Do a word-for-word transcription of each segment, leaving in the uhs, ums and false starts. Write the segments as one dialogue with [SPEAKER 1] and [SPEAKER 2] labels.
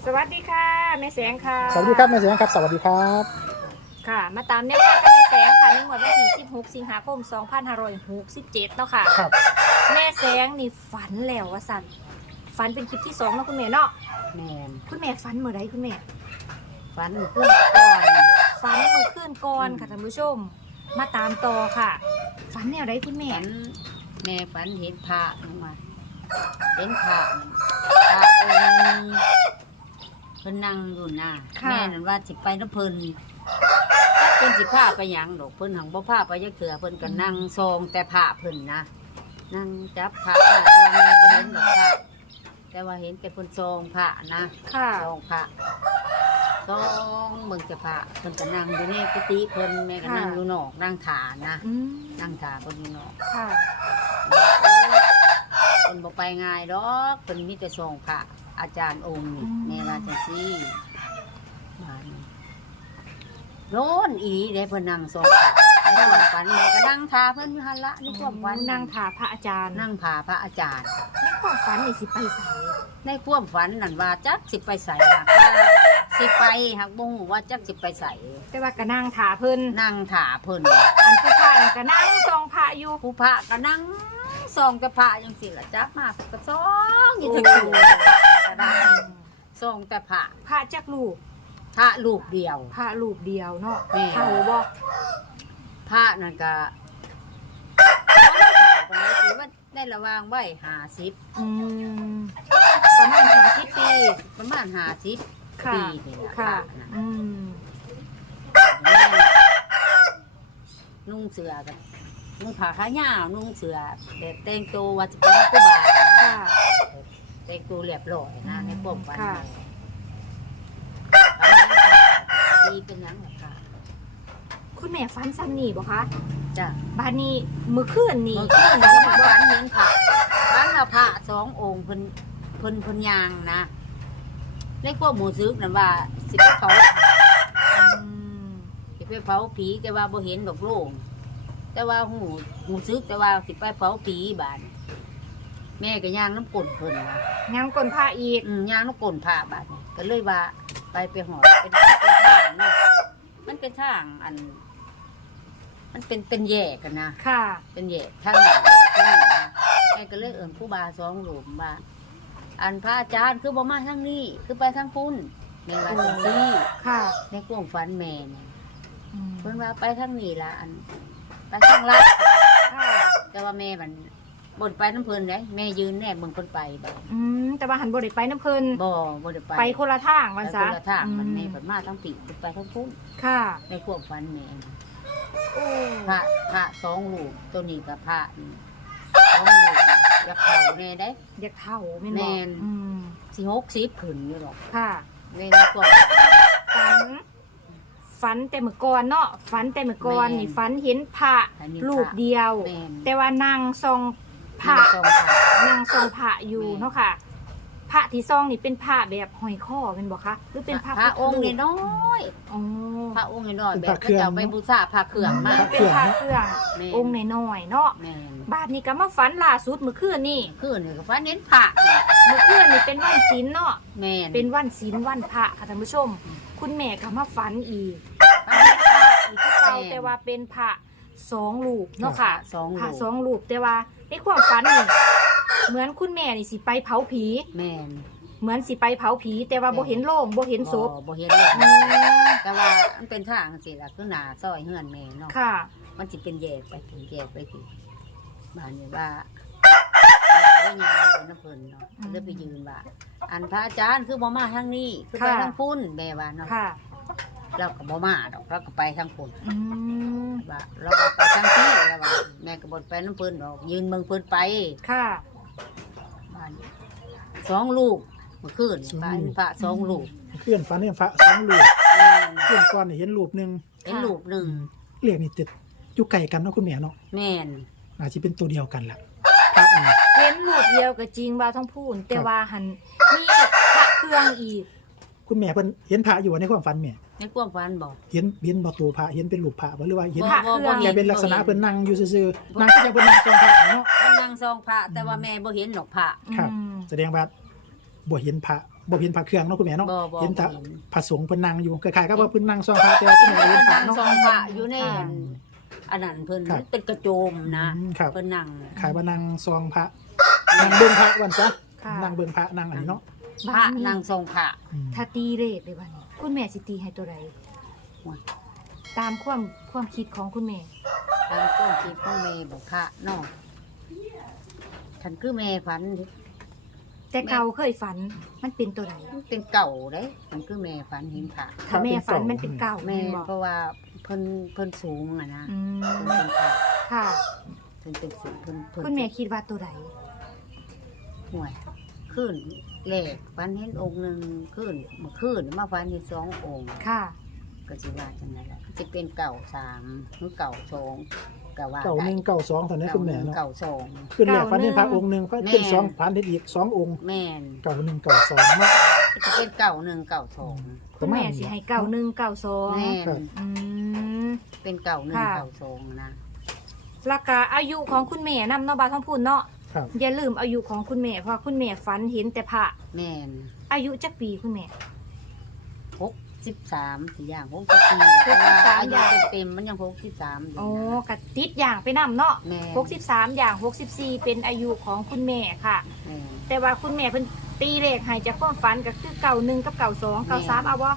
[SPEAKER 1] วัสดีค่ะแม่แสงค่ะ
[SPEAKER 2] สวัสดีครับแม่แสงครับสวัสดีครับ
[SPEAKER 1] ค่ะมาตามแนวทางกับแม่แสงค่ะในงวดวันที่สิบหกสิงหาคมสองพันห้าร้อยหกสิบเจ็ดเนาะค่ะ
[SPEAKER 2] ครับ
[SPEAKER 1] แม่แสงนี่ฝันแล้วว่าสั่นฝันเป็นคลิปที่สองเนาะคุณแม่เนาะ
[SPEAKER 3] แม่น
[SPEAKER 1] คุณแม่ฝันเมื่อไรคุณแม่
[SPEAKER 3] ฝันขึ้นก่อน
[SPEAKER 1] ฝันเมื่อคืนก่อนค่ะท่านผู้ชม มาตามต่อค่ะฝันแนวไรคุณแม่
[SPEAKER 3] ฝันแม่ฝันเห็นพระลงมาเห็นพระพระองค์เพิ่นนั่งอยู่หน้าแม่นั่นว่าสิไปน้ำเพิ่นเพิ่นสิพาไปหยังดอกเพิ่นหังบ่พาไปจักเถื่อเพิ่นก็นั่งซองแต่พระเพิ่นนะนั่งจับพระนะแต่ว่าแม่บ่เห็นดอกพระแต่ว่าเห็นแต่เพิ่นซองพระนะ
[SPEAKER 1] ค่ะ
[SPEAKER 3] ซองพระซองเบิ่งแต่พระเพิ่นก็นั่งอยู่ในกุฏิเพิ่นแม่ก็นั่งอยู่นอกนั่งถานะ
[SPEAKER 1] อืม
[SPEAKER 3] นั่งถาเพิ่นอยู่นอก
[SPEAKER 1] ค่ะ
[SPEAKER 3] เพิ่นบ่ไปง่ายดอกเพิ่นมีแต่ส่งพระอาจารย์องค์นี่แม่ว่าจังซี่มานี่โน่นอีได้เพิ่นนั่งส่งพระในความฝันแม่ก็นั่งทาเพิ่นอยู่หั่นละในความฝัน
[SPEAKER 1] นั่งถาพระอาจารย์
[SPEAKER 3] นั่งพาพระอาจารย์
[SPEAKER 1] ในความฝันนี่สิไปใส่
[SPEAKER 3] ในความฝันนั่นว่าจักสิไปใส่หากว่าสิไปหักบ่ฮู้ว่าจักสิไปใส่
[SPEAKER 1] แต่ว่าก็นั่งถาเพิ่น
[SPEAKER 3] นั่งถาเพิ่น
[SPEAKER 1] อันผู้พานี่ก็นั่งทรงพระอยู่
[SPEAKER 3] ผู้พระก็นั่งส่องแต่พระจังซี่ล่ะจักมาก็ส่องอยู่ทั้งคืนก็ได้ส่องแต่พระ
[SPEAKER 1] พระจักลูก
[SPEAKER 3] พระรูปเดียว
[SPEAKER 1] พระรูปเดียวเนาะ
[SPEAKER 3] แม่
[SPEAKER 1] เท่าบ่
[SPEAKER 3] พระนั่นก็คนนี้ถือว่าได้ระวางไว้ห้าสิบ
[SPEAKER 1] อืมประมาณห้าสิบปี
[SPEAKER 3] ประมาณห้าสิบ
[SPEAKER 1] ค่ะ
[SPEAKER 3] ปีนี่ล่ะ
[SPEAKER 1] ค่ะ
[SPEAKER 3] พระน่ะ
[SPEAKER 1] อืม
[SPEAKER 3] นุ่งเสื้อกันนุ่งผ้าขายาวนุ่งเสื้อแบบแต่งตัวว่าจะเป็นครูบา
[SPEAKER 1] ค่ะ
[SPEAKER 3] แต่งตัวเรียบร้อยนะในปมวัน
[SPEAKER 1] ค่ะ
[SPEAKER 3] ปีเป็นหยังล่ะค่ะ
[SPEAKER 1] คุณแม่ฟันซ้ำนี่บ่คะ
[SPEAKER 3] จ้ะ
[SPEAKER 1] บ้านนี้มื้อคืนนี่
[SPEAKER 3] เมื่อคืนนั้นมาฝันเห็นพระฝันว่าพระสององค์เพิ่นเพิ่นเพิ่นยางนะในความหมู่ซึกนั่นว่าสิไปเผา
[SPEAKER 1] อืม
[SPEAKER 3] สิไปเผาผีแต่ว่าบ่เห็นดอกโลงแต่ว่าหูหูซึกแต่ว่าสิไปเผาผีบานแม่ก็ย่างน้ำกลนเพิ่นนะ
[SPEAKER 1] ยังกลพระอีก
[SPEAKER 3] อืมย่างน้ำกลนพระบาดนี่ก็เลยว่าไปไปหอดเป็นเป็นทางเนาะมันเป็นทางอัน มันเป็นเป็นแยกกันนะ
[SPEAKER 1] ค่ะ
[SPEAKER 3] เป็นแยกทางไหนแยกทางไหนนะแม่ก็เลยเอิ่นผู้บาสองหลุมว่าอันพระอาจารย์คือบ่มาทางนี้คือไปทางพุ่นแม่ว่าจังซี่
[SPEAKER 1] ค่ะ
[SPEAKER 3] ในความฝันแม่เนี่ย
[SPEAKER 1] อืม
[SPEAKER 3] เพิ่นว่าไปทางนี้ละอันไปทางลัด
[SPEAKER 1] ค่ะ
[SPEAKER 3] แต่ว่าแม่มันบ่ได้ไปน้ำเพิ่นเด้แม่ยืนแน่เบิ่งเพิ่นไปบ่
[SPEAKER 1] อืมแต่ว่าหันบ่ได้ไปน้ำเพิ่น
[SPEAKER 3] บ่บ่ได้ไป
[SPEAKER 1] ไปคนละทางวัน
[SPEAKER 3] ไป
[SPEAKER 1] ซะ
[SPEAKER 3] คนละทางมัน
[SPEAKER 1] อื
[SPEAKER 3] แม่เพิ่นมาทั้งปีเพิ่นไปทั้งพุ่น
[SPEAKER 1] ค่ะ
[SPEAKER 3] ในความฝันแม่นะ
[SPEAKER 1] โอ้
[SPEAKER 3] พระพระสองรูปตัวนี้กับพระนี่สองรูปนี่อยากเข้าแน่ได้
[SPEAKER 1] อยากเท่าแม่น
[SPEAKER 3] แม่
[SPEAKER 1] บ่
[SPEAKER 3] น
[SPEAKER 1] อืม
[SPEAKER 3] สิหกสิบขึ้นอยู่หรอก
[SPEAKER 1] ค่ะ
[SPEAKER 3] ในในความ
[SPEAKER 1] ฝัน ฝันแต่เมื่อก่อนเนาะฝันแต่เมื่อก่อน
[SPEAKER 3] แม่น
[SPEAKER 1] นี่ฝันเห็นพระ
[SPEAKER 3] อันนี้
[SPEAKER 1] รูปเดียว
[SPEAKER 3] แม่น
[SPEAKER 1] แต่ว่านางทรงพระ
[SPEAKER 3] นั่งทรงพระ
[SPEAKER 1] นางทรงพระอยู่
[SPEAKER 3] แม่น
[SPEAKER 1] เนาะค่ะ พระที่ซองนี่เป็นพระแบบห้อยข้อเป็นบ่คะหรือเป็นพระ
[SPEAKER 3] พระองค์
[SPEAKER 1] พุทธ
[SPEAKER 3] นี่
[SPEAKER 1] รูป
[SPEAKER 3] น้อย
[SPEAKER 1] อ๋อ
[SPEAKER 3] พระองค์นี่น้อย
[SPEAKER 2] เป็น
[SPEAKER 3] แบ
[SPEAKER 2] พระ
[SPEAKER 3] บ
[SPEAKER 2] เครื่
[SPEAKER 3] ก็
[SPEAKER 2] อง
[SPEAKER 3] จะไปบูชาพระเครื่องมา
[SPEAKER 2] พระ
[SPEAKER 1] เป็นพระเครื่อง
[SPEAKER 3] แม่น
[SPEAKER 1] องค์น้อยๆเนาะ
[SPEAKER 3] แม่น
[SPEAKER 1] บาดนี้ก็มาฝันล่าสุดเมื่อคืนนี่
[SPEAKER 3] คือนี่ก็ฝันเน้นพระนี่
[SPEAKER 1] เมื่อคืนนี่เป็นวันศีลเนาะ
[SPEAKER 3] แม่น
[SPEAKER 1] เป็นวันศีลวันพระค่ะท่านผู้ชม คุณแม่ก็มาฝันอีก
[SPEAKER 3] ฝัน
[SPEAKER 1] พระอีกคือเก่า
[SPEAKER 3] แม่น
[SPEAKER 1] แต่ว่าเป็นพระสองรูปเนาะค่ะ
[SPEAKER 3] สอง
[SPEAKER 1] พระ
[SPEAKER 3] รูป
[SPEAKER 1] สองรูปแต่ว่าในความฝันนี่เหมือนคุณแม่นี่สิไปเผาผี
[SPEAKER 3] แม่น
[SPEAKER 1] เหมือนสิไปเผาผี แต่ว่าบ่เห็นโล่งบ่เห็นศพ
[SPEAKER 3] บ่บ่เห็นเลย
[SPEAKER 1] อืม
[SPEAKER 3] แต่ว่ามันเป็นทางสิล่ะคือหน้าซอยเฮือนแม่เนาะ
[SPEAKER 1] ค่ะ
[SPEAKER 3] มันสิเป็นแยกไปถึงแยกไปถึงบ้านนี่ว่าได้ยาเป็นน้ำเพิ่นเนาะ
[SPEAKER 1] อืม
[SPEAKER 3] เลยไปยืนว่า อันพระอาจารย์คือบ่มาทางนี้ คือไป
[SPEAKER 1] ค่ะ
[SPEAKER 3] ทางพุ่นแม่ว่าเนาะ
[SPEAKER 1] ค่ะ
[SPEAKER 3] เราก็บ่มาดอกเราก็ไปทางพุ่น
[SPEAKER 1] อืม
[SPEAKER 3] ว่าเราก็ไปทางที่แล้วว่าแม่ก็บ่ไปน้ำเพิ่นดอกยืนเบิ่งเพิ่นไป
[SPEAKER 1] ค่ะ
[SPEAKER 3] บ้านสองลูกเมื่อคืนนี่พระพระสองลูก
[SPEAKER 2] เพื่อนฝันเห็นพระสองรูปเพื่อนก่อนนี่เห็นรูปหนึ่ง
[SPEAKER 3] เห็นลูกหนึ่ง
[SPEAKER 2] เรียกนี่ติดอยู่ไกลกันเนาะคุณแม่เนาะ
[SPEAKER 3] แม่น
[SPEAKER 2] อาจจะเป็นตัวเดียวกันล่ะพระนี่
[SPEAKER 1] เห็นรูปเดียวก็จริงว่าท้องพูนแต่ว่าหันมีพระเครื่องอีก
[SPEAKER 2] คุณแม่เพิ่นเห็นพระอยู่ในความฝันแม่
[SPEAKER 3] ในความฝันบอก
[SPEAKER 2] เห็นเห็นบ่ตัวพระเห็นเป็นรูปพระบ่หรือว่าเห็น
[SPEAKER 1] พระเครื่อง
[SPEAKER 2] แต่เป็นลักษณะเพิ่นนั่งอยู่ซื่อๆนั่งก็จะเพิ่นนั่งทรงพระเนาะ
[SPEAKER 3] มันนั่งซองพระแต่ว่าแม่บ่เห็นดอกพระ
[SPEAKER 2] ครับ
[SPEAKER 1] อืม
[SPEAKER 2] แสดงว่าบ่เห็นพระบ่เห็นพระเครื่องเนาะคุณแม่เนาะ
[SPEAKER 3] บ่บ่
[SPEAKER 2] เห็นแต่
[SPEAKER 3] บ่เห็น
[SPEAKER 2] พระสงฆ์เพิ่นนั่งอยู่คล้ายๆกับว่าเพิ่นนั่งซองพระแต่ว่าคุณแม่บ่เห็นพระ
[SPEAKER 3] นั่ง
[SPEAKER 2] เนาะ
[SPEAKER 3] ซองพระอยู่ใน
[SPEAKER 1] ค่ะ
[SPEAKER 3] อันนั้นเพิ่น
[SPEAKER 2] ครับ
[SPEAKER 3] เป็นกระโจมนะ
[SPEAKER 2] อืมครับ
[SPEAKER 3] เพิ่นนั่ง
[SPEAKER 2] ขายว่านั่งซองพระนั่งเบิ่งพระวันซะ
[SPEAKER 1] ค่ะ
[SPEAKER 2] นั่งเบิ่งพระนั่งอันนี้เนาะ
[SPEAKER 3] พระนั่งทรงพระ
[SPEAKER 2] อืม
[SPEAKER 1] ถ้าตีเลขเลยวันนี้คุณแม่สิตีให้ตัวใด
[SPEAKER 3] ว่ะ
[SPEAKER 1] ตามความความคิดของคุณแม่
[SPEAKER 3] ทางต้นคิดของแม่บอกพระเนาะฉันคือแม่ฝัน
[SPEAKER 1] แต่เก่าเคยฝันมันเป็นตัวใด
[SPEAKER 3] มันเป็นเก่าเด้มันคือแม่ฝันเห็นพระ
[SPEAKER 1] ถ้าแม่ฝันมันเป็นเก่า
[SPEAKER 3] แม่
[SPEAKER 1] แม่นบอก
[SPEAKER 3] เพราะว่าเพิ่นเพิ่นสูงอะนะ
[SPEAKER 1] อืม
[SPEAKER 3] เพิ่นเป็นพระ
[SPEAKER 1] ค่ะ
[SPEAKER 3] เพิ่นเป็นสูงเพิ่นเพิ่น
[SPEAKER 1] คุณแม่คิดว่าตัวใด
[SPEAKER 3] ห่วยขึ้นเลขฝันเห็นองค์หนึ่งขึ้นเมื่อคืนมาฝันเห็นสององค์
[SPEAKER 1] ค่ะ
[SPEAKER 3] ก็สิว่าจังไดล่ะจะเป็นเก่าสามหรือเก่าสองก็ว่า
[SPEAKER 2] เก่าหนึ่งเก่าสองตอนนี้คุณแม่เนาะ
[SPEAKER 3] เก่าสอง
[SPEAKER 2] ขึ้นแรกพันเห็นพระองค์หนึ่งพระ
[SPEAKER 3] แม่
[SPEAKER 2] ขึ้นสองพันเห็นอีกสององค์
[SPEAKER 3] แม่น
[SPEAKER 2] เก่าหนึ่งเก่าสองเนาะ
[SPEAKER 3] จะเป็นเก่าหนึ่งเก่าสอง
[SPEAKER 1] คุณแม่สิให้เก่าหนึ่งเก่าสอง
[SPEAKER 3] แม่น
[SPEAKER 2] ครับ
[SPEAKER 1] อืม
[SPEAKER 3] เป็นเก่าหนึ่ง
[SPEAKER 1] ค่ะ
[SPEAKER 3] เก่าสองนะ
[SPEAKER 1] ราคาอายุของคุณแม่นำเนาะบาท้องพูนเนาะ
[SPEAKER 2] ครับ
[SPEAKER 1] อย่าลืมอายุของคุณแม่เพราะคุณแม่ฝันเห็นแต่พระ
[SPEAKER 3] แม่น
[SPEAKER 1] อายุจักปีคุณแม่
[SPEAKER 3] หกสิบสามสี่อย่างหกสิบสี่แต่ว่า
[SPEAKER 1] หกสิบสาม
[SPEAKER 3] อา
[SPEAKER 1] อ
[SPEAKER 3] ยุ
[SPEAKER 1] ย่าง
[SPEAKER 3] เต็มๆมันยังหกสิบสามอยู่
[SPEAKER 1] โอ้
[SPEAKER 3] นะ
[SPEAKER 1] กะติดอย่างไปนำเนาะ
[SPEAKER 3] แม่น
[SPEAKER 1] หกสิบสามอย่างหกสิบสี่เป็นอายุของคุณแม่ค่ะ
[SPEAKER 3] แม่น
[SPEAKER 1] แต่ว่าคุณแม่เพิ่นตีเลขให้จากความฝันก็คือเก่าหนึ่งกับเก่าสองเก่าสามเอาบ่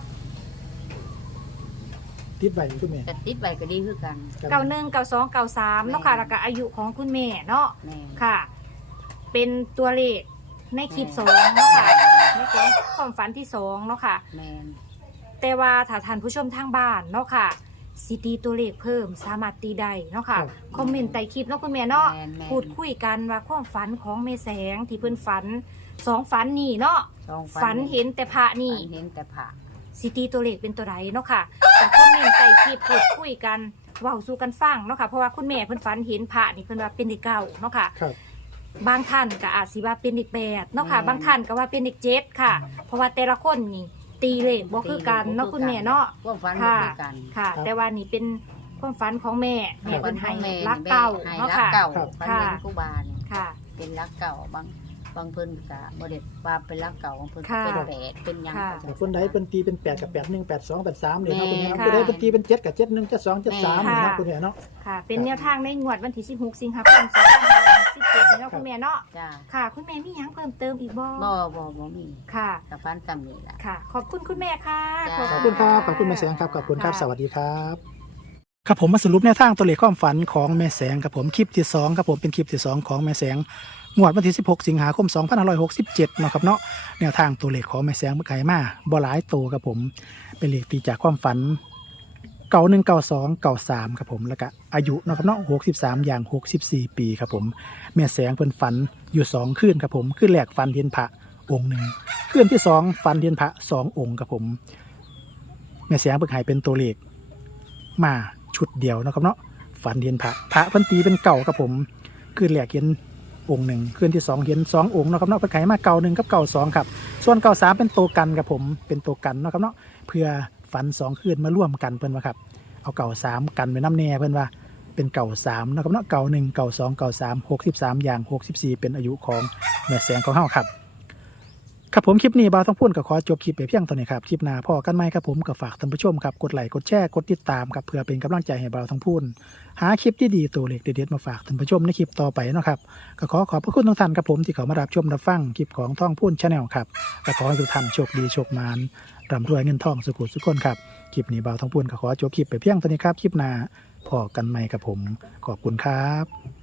[SPEAKER 2] ติดไว้คุณแม่
[SPEAKER 3] แต่ติดไปก็ดีคือกัน
[SPEAKER 1] เก่าหนึ่งเก่าสองเก่าสามเนาะค่ะแล้วก็อายุของคุณแม่เนาะ
[SPEAKER 3] แม่น
[SPEAKER 1] ค่ะ เป็นตัวเลขในคลิปสองเนาะค่ะในคลิปความฝันที่สองเนาะค่ะ
[SPEAKER 3] แม่น
[SPEAKER 1] แต่ว่าถ้าท่านผู้ชมทางบ้านเนาะค่ะสิตีตัวเลขเพิ่มสามารถตีได้เนาะค่ะ
[SPEAKER 2] ครับ
[SPEAKER 1] คอมเมนต์ใต้คลิปเนาะคุณแม่เนาะ
[SPEAKER 3] แม่นแม่น
[SPEAKER 1] พูดคุยกันว่าความฝันของแม่แสงที่เพิ่นฝันสองฝันนี่เนาะ
[SPEAKER 3] สอง
[SPEAKER 1] ฝันเห็นแต่พระนี่
[SPEAKER 3] ฝันเห็นแต่พระ
[SPEAKER 1] สิตีตัวเลขเป็นตัวใดเนาะค่ะแต่คอมเมนต์ใต้คลิปพูดคุยกันเว้าสู่กันฟังเนาะค่ะเพราะว่าคุณแม่เพิ่นฝันเห็นพระนี่เพิ่นว่าเป็นเด็กเก่าเนาะค่ะ
[SPEAKER 2] ครับ
[SPEAKER 1] บางท่านก็อาจสิว่าเป็นเด็กแปดเนาะค่ะ บางท่านก็ว่าเป็นเด็กเจ็ดค่ะ เพราะว่าแต่ละคนนี่ตีเลขบ่คือกันเนาะคุณแม่เนาะ
[SPEAKER 3] ความฝันบ่
[SPEAKER 1] ค่ะ
[SPEAKER 3] คือกัน
[SPEAKER 1] ค่ะ แต่ว่านี่เป็นความฝันของแม่แม่
[SPEAKER 3] ฝั
[SPEAKER 1] เพิ่
[SPEAKER 3] น
[SPEAKER 1] น
[SPEAKER 3] ขอ
[SPEAKER 1] ให้
[SPEAKER 3] งแม่
[SPEAKER 1] รักเก่า
[SPEAKER 3] ให้
[SPEAKER 1] เนาะ
[SPEAKER 3] รัก
[SPEAKER 1] ค่ะ
[SPEAKER 3] เก่า
[SPEAKER 2] ครับ
[SPEAKER 3] ฝัน
[SPEAKER 1] ค่ะ
[SPEAKER 3] เห็นครูบานี่
[SPEAKER 1] ค่ะ
[SPEAKER 3] เป็นรักเก่าบางบางเพิ่นก็บ่ได้ว่าเป็นรักเก่าบางเพิ่นก็
[SPEAKER 1] ค่ะ
[SPEAKER 3] เป็นแปดเป็นหยัง
[SPEAKER 1] ค่ะ
[SPEAKER 3] ก็
[SPEAKER 2] แต่
[SPEAKER 3] จะ
[SPEAKER 2] คนใดเป็นตีเป็นแปดกับแปดหนึ่งแปดสองแปดสามเลยเนาะคุณแม่
[SPEAKER 3] แม่
[SPEAKER 2] คนใดเป็นตีเป็นเจ็ดกับเจ็ดหนึ่งเจ็ดสองเจ็ดสาม
[SPEAKER 1] แม่
[SPEAKER 2] เลยเนาะ
[SPEAKER 1] ค่ะ
[SPEAKER 2] คุณแม่เนาะ
[SPEAKER 1] ค่ะ เป็นแนวทางในงวดวันที่สิบหกสิงหาคมสองพันห้าร้อยหกสิบเจ็ดเนาะคุณแม่เนาะ
[SPEAKER 3] จ้า
[SPEAKER 1] ค่ะ คุณแม่มีหยังเพิ่มเติมอีกบ่
[SPEAKER 3] บ่บ่บ่มี
[SPEAKER 1] ค่ะ
[SPEAKER 3] กับฝันจำนี่ล่ะ
[SPEAKER 1] ค่ะ ขอบคุณคุณแม่ค่ะ
[SPEAKER 3] จ้า
[SPEAKER 2] ขอบคุณครับขอบคุณแม่แสงครับขอบคุณครับ
[SPEAKER 1] ค่ะ
[SPEAKER 2] สวัสดีครับครับผมมาสรุปแนวทางตัวเลขความฝันของแม่แสงครับผมคลิปที่สองครับผมเป็นคลิปที่สองของแม่แสงงวดวันที่สิบหกสิงหาคมสองพันห้าร้อยหกสิบเจ็ดเนาะครับเนาะแนวทางตัวเลขของแม่แสงเมื่อไกลมาบ่หลายตัวครับผมเป็นเลขตีจากความฝันเก่าหนึ่งเก่าสองเก่าสามครับผมแล้วก็อายุเนาะครับเนาะหกสิบสามอย่างหกสิบสี่ปีครับผมแม่แสงเพิ่นฝันอยู่สองคืนครับผมคืนแรกฝันเห็นพระองค์หนึ่งคืนที่สองฝันเห็นพระสององค์ครับผมแม่แสงเพิ่นให้เป็นตัวเลขมาชุดเดียวเนาะครับเนาะฝันเห็นพระพระเพิ่นตีเป็นเก่าครับผมคืนแรกเห็นองค์หนึ่งคืนที่สองเห็นสององค์เนาะครับเนาะเพิ่นให้มาเก่าหนึ่งกับเก่าสองครับส่วนเก่าสามเป็นตัวกันครับผมเป็นตัวกันเนาะครับเนาะเพื่อฝันสองคืนมาร่วมกันเพิ่นว่าครับเอาเก่าสามกันไว้น้ำแน่เพิ่นว่าเป็นเก่าสามเนาะครับเนาะเก่าหนึ่งเก่าสองเก่าสามหกสิบสามอย่างหกสิบสี่เป็นอายุของแม่แสงของเฮาครับครับผมคลิปนี้บ่าวต้องพูดก็ขอจบคลิปไปเพียงเท่านี้ครับคลิปหน้าพอกันไหมครับผมก็ฝากท่านผู้ชมครับกดไลค์กดแชร์กดติดตามครับเพื่อเป็นกำลังใจให้บ่าวต้องพูดหาคลิปดีๆตัวเล็กเด็ดๆมาฝากท่านผู้ชมในคลิปต่อไปเนาะครับก็ขอขอบพระคุณทุกท่านครับผมที่เข้ามารับชมรับฟังคลิปของท่องพูนชาแนลครับก็ขอให้ทุกท่านโชคดีโชคมานร่ำรวยเงินทองสุขุสุขคนครับคลิปนี้บ่าวต้องพูดก็ขอจบคลิปไปเพียงเท่านี้ครับคลิปหน้าพอกันไหมครับผมขอบคุณครับ